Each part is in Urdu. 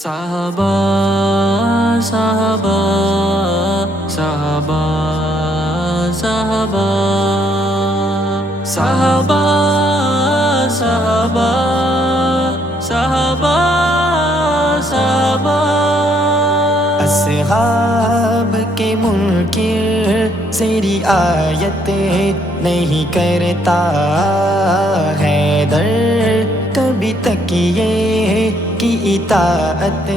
صحابہ صحابہ صحابہ صحابہ صحابہ صحابہ صحابہ صحابہ اصحاب کے منکر سے رعایت نہیں کرتا حیدر، کبھی تکیے کی اطاعت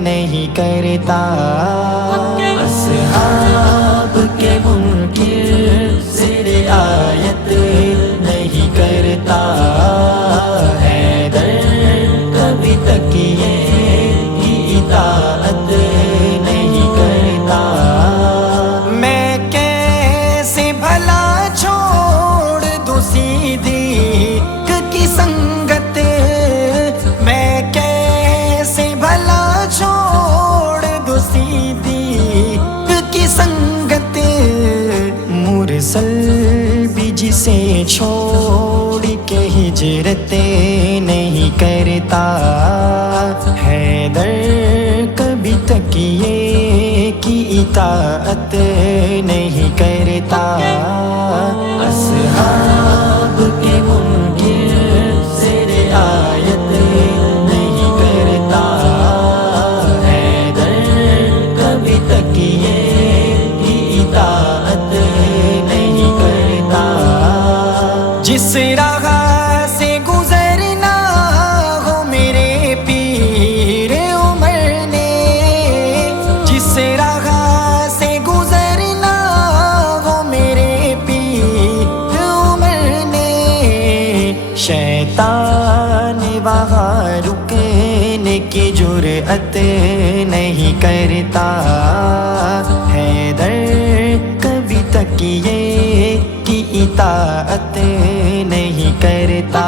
نہیں کرتا۔ اصحاب کے منکر سے رعایت نہیں کرتا حیدر، کبھی تکیے کی اطاعت نہیں کرتا۔ میں کیسے بھلا چھوڑ دوں سیدھی کی سنگت، میں کیسے بھلا چھوڑ دوں سیدھی کی سنگت، مرسل بھی جسے چھوڑ کے ہجرت نہیں کرتا حیدر، کبھی تکیے کی اطاعت نہیں کرتا۔ اصحاب کے منکر سے رعایت نہیں کرتا حیدر، کبھی تکیے کی اطاعت نہیں کرتا۔ جس راہ سے گزرنا ہو میرے پیر عمر نے، جس راہ سے گزرنا ہو میرے پیر عمر نے، شیطان وہاں رکنے کی جرأت نہیں کرتا حیدر، کبھی تکیے کی اطاعت نہیں کرتا۔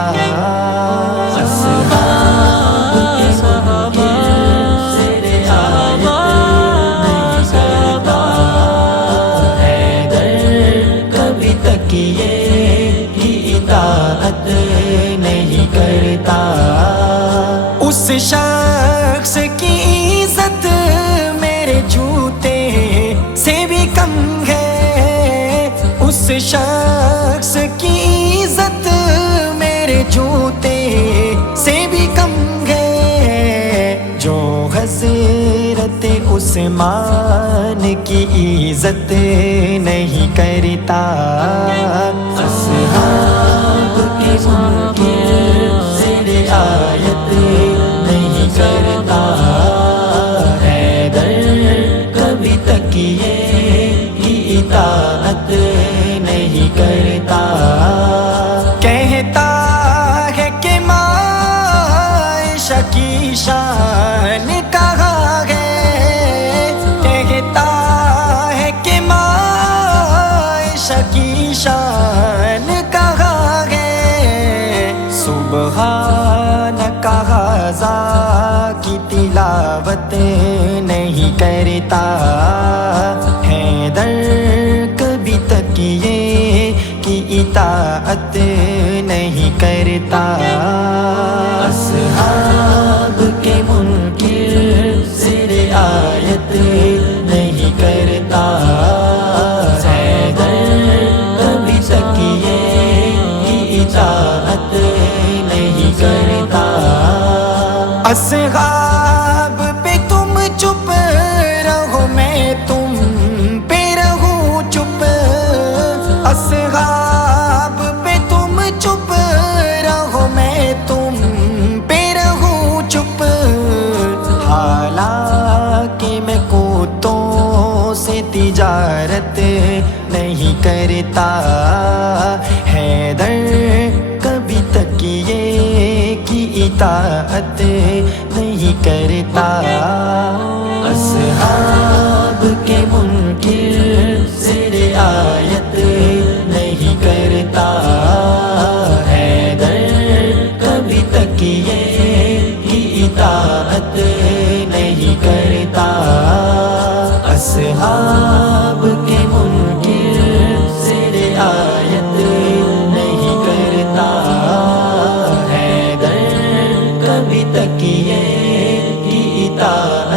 اصحاب کے منکر سے رعایت نہیں کرتا حیدر، کبھی تکیے کی اطاعت نہیں کرتا۔ اس شخص کی عزت میرے جوتے سے بھی کم ہے، اس شخص کی عزت میرے جوتے سے بھی کم ہے، جو حضرت عثمان کی عزت نہیں کرتا۔ اصحاب کے منکر سے رعایت نہیں کرتا حیدر، کبھی تکیے کی اطاعت نہیں کرتا۔ کہتا ہے کہ عائشہ کی شان کہاں ہے، کہتا ہے کہ عائشہ کی شان کہاں ہے، سبحان ھذا کی تلاوت نہیں کرتا حیدر، کبھی تکیے کی اطاعت نہیں کرتا۔ اصحاب کے منکر سے رعایت نہیں کرتا حیدر، کبھی تکیے کی اطاعت نہیں کرتا۔ اصحاب پہ تم چپ رہو، میں تم پہ رہوں چپ، اصحاب پہ تم چپ رہو، میں تم پہ رہوں چپ، حالانکہ میں کتوں سے تجارت نہیں کرتا حیدر، کبھی تکیے کی اطاعت نہیں کرتا۔ اصحاب کے منکر سے رعایت نہیں کرتا حیدر، کبھی تکیے کی اطاعت نہیں کرتا۔ اصحاب کے منکر سے رعایت نہیں کرتا حیدر، کبھی تکیے کی ہوتا